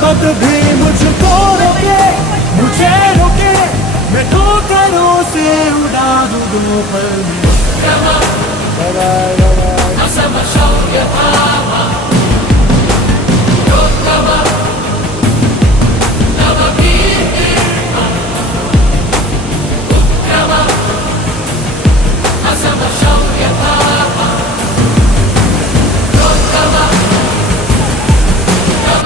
मोहब्बत भी मुझको रोके, मुझे रोके, मैं ठोकरों से उड़ा दूं दो पल में। Come on, Bye bye, bye bye. now summer show your power.